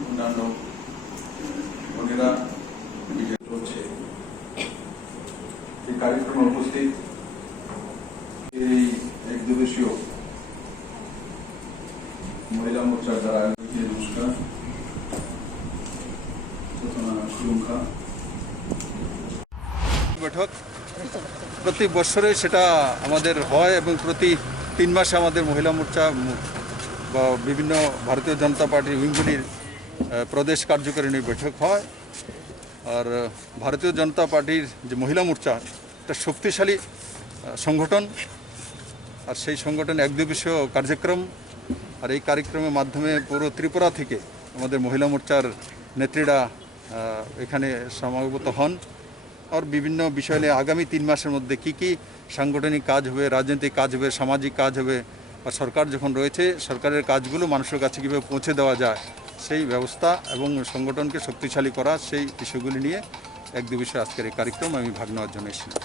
অন্যান্য বোনেরা চলছে এই কার্যক্রমে উপস্থিত এই এক দিবসীয় মহিলা মোর্চার দ্বারা আয়োজিত নমস্কার বৈঠক প্রতি বছরে সেটা আমাদের হয় এবং প্রতি 3 মাসে আমাদের মহিলা মোর্চা বা বিভিন্ন ভারতীয় জনতা পার্টির উইংগুলির প্রদেশ কার্যকারিণী বৈঠক হয়। আর ভারতীয় জনতা পার্টির যে মহিলা মোর্চা একটা শক্তিশালী সংগঠন, আর সেই সংগঠন এক দিবসীয় কার্যক্রম, আর এই কার্যক্রমের মাধ্যমে পুরো ত্রিপুরা থেকে আমাদের মহিলা মোর্চার নেত্রীরা এখানে সমাগত হন। আর বিভিন্ন বিষয় নিয়ে আগামী 3 মাসের মধ্যে কি সাংগঠনিক কাজ হবে, রাজনৈতিক কাজ হবে, সামাজিক কাজ হবে, বা সরকার যখন রয়েছে সরকারের কাজগুলো মানুষের কাছে কীভাবে পৌঁছে দেওয়া যায় সেই ব্যবস্থা এবং সংগঠনকে শক্তিশালী করা, সেই ইস্যুগুলি নিয়ে এক দিবসীয় আজকের এই কার্যক্রম আমি ভাগ নেওয়ার জন্য এসেছিলাম।